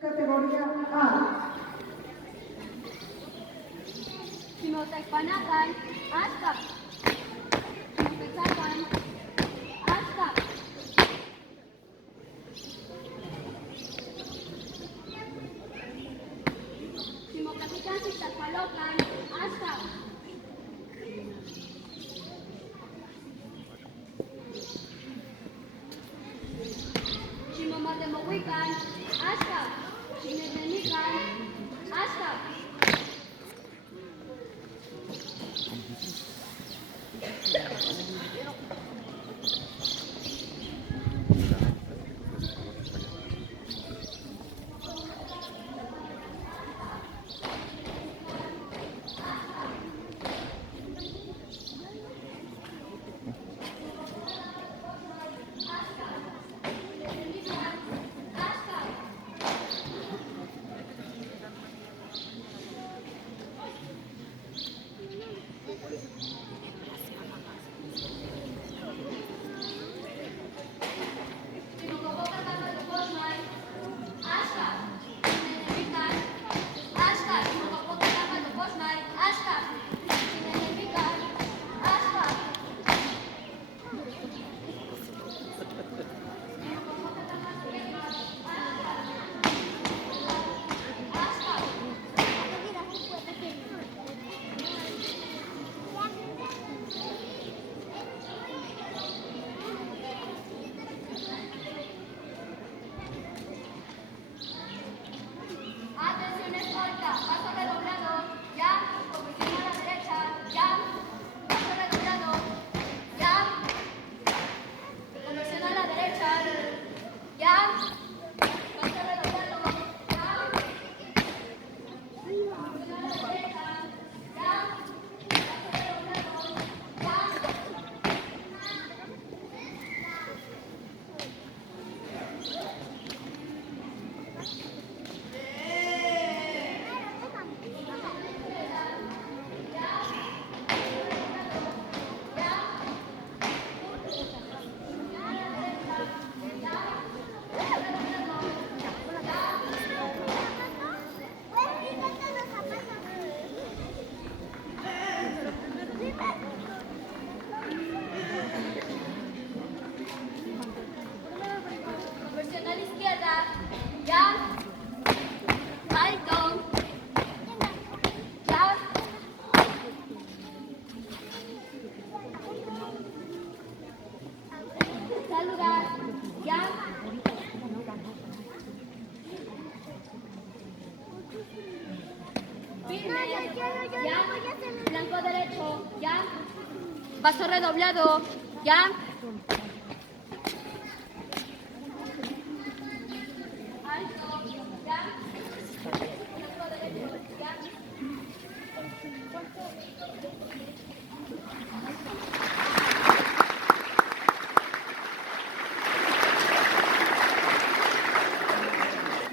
Categoría A. Simotecpanacan, hasta. Simotecacan, hasta. Simocapican, sitacpalocan, hasta. Simomatemohuican, hasta. Sinetenican, hasta. Atención escolta, paso redoblado, ya, posición a la derecha, ya, paso redoblado, ya, conversión a la derecha, ya, paso redoblado, ya, conversión a la derecha, ya, paso redoblado, ya. Conversión a la izquierda, ya, alto, ya, saludar, ya, firme, ya, blanco derecho, ya, paso redoblado, ya.